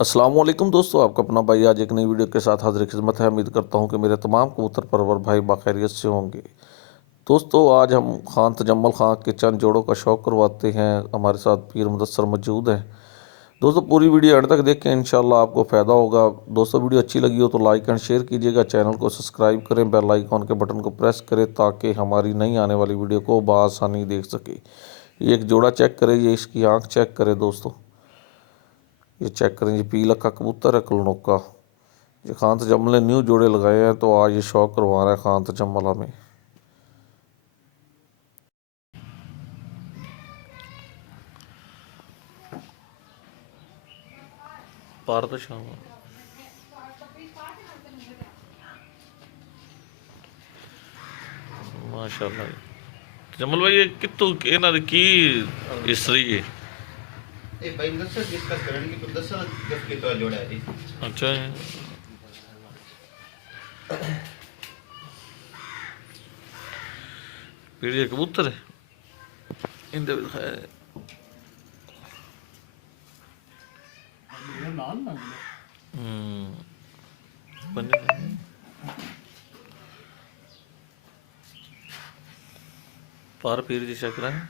अस्सलाम वालेकुम दोस्तों, आपका अपना भाई आज एक नई वीडियो के साथ हाजिर खिदमत है। उम्मीद करता हूं कि मेरे तमाम कबूतर परवर भाई बाखैरियत से होंगे। दोस्तों आज हम खान तजम्मल खान के चंद जोड़ों का शौक़ करवाते हैं। हमारे साथ पीर मुदस्सर मौजूद हैं। दोस्तों पूरी वीडियो एंड तक देखें, इंशाल्लाह आपको फ़ायदा होगा। दोस्तों वीडियो अच्छी लगी हो तो लाइक एंड शेयर कीजिएगा, चैनल को सब्सक्राइब करें, बेल आइकॉन के बटन को प्रेस करें ताकि हमारी नई आने वाली वीडियो को बआसानी देख सके। ये एक जोड़ा चेक करें, ये इसकी आँख चेक करें दोस्तों, ये चेक करें। ये पीला का कबूतर है कलनोका। ये खान तजम्मल ने न्यू जोड़े लगाए हैं तो आज ये शौक करवा रहा है खान तजम्मल हमें। पार तो शाम माशाल्लाह। जमल भाई ये कितों इन्हां दी की हिस्ट्री है? ए भाई दस्सो डिस्कस करेंगे तो दस्सो जब के तो जोड़ा है। अच्छा फिर ये कबूतर है इंदे है बने पार पीर जी चक्र है।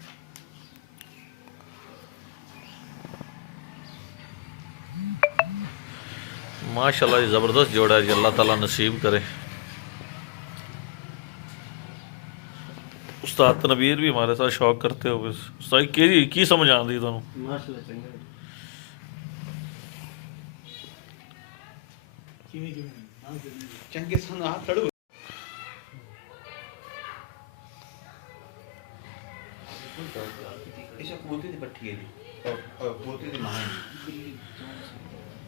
माशाल्लाह ज़बरदस्त जोड़ा है जी, अल्लाह ताला नसीब करे। उस्ताद तनवीर भी हमारे साथ शौक करते हो। उस्ताद की समझ आती तुहानू? माशाल्लाह चंगा चंगे सन हाथ तड़ो इसे कबूतर दी पट्टी है जी और कबूतर दी मां है।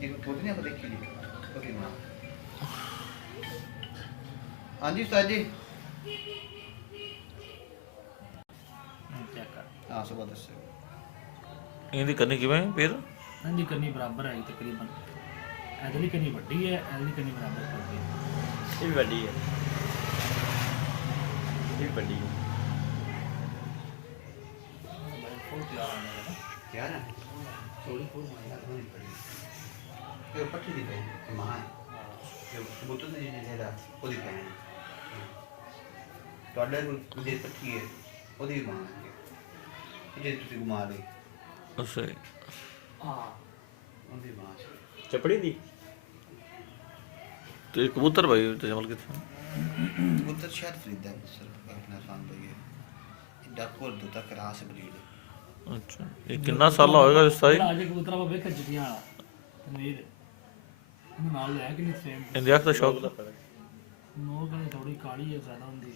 एक कबूतर ने आप देखी ली ओके मां। हां जी उस्ताद जी हाँ सुबह 10 से इनकी करनी किवें फिर? इनकी करनी बराबर है तकरीबन। एदली करनी बड़ी है, एदली करनी बराबर पड़ती है। ये भी बड़ी है, ये भी बड़ी है। क्या है थोड़ी फूल माया होनी पड़ी ये पट्टी दी पे मां है ये कबूतर ने जेड़ा ओदी पे है तो अडर मुझे पट्टी है ओदी मां है ये तुसी घुमा दे अच्छा हां ओदी मां चपड़ी दी तो ये कबूतर भाई तजम्मल कितने? कबूतर शायद खरीदा है सर अपना खान भाई है डाकोर दो तक रास ब्रीड। अच्छा ये कितना साल होएगा इस साई? आज कबूतर आप वेख जटियां वाला तनवीर इन्हें नाल है कि नहीं सेम इंडिया का शौक नो का थोड़ी काली है ज्यादा होंदी।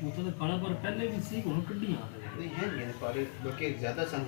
कबूतर काला पर पहले भी सी हुन कड्डियां नहीं है ये पाले बल्कि ज्यादा सन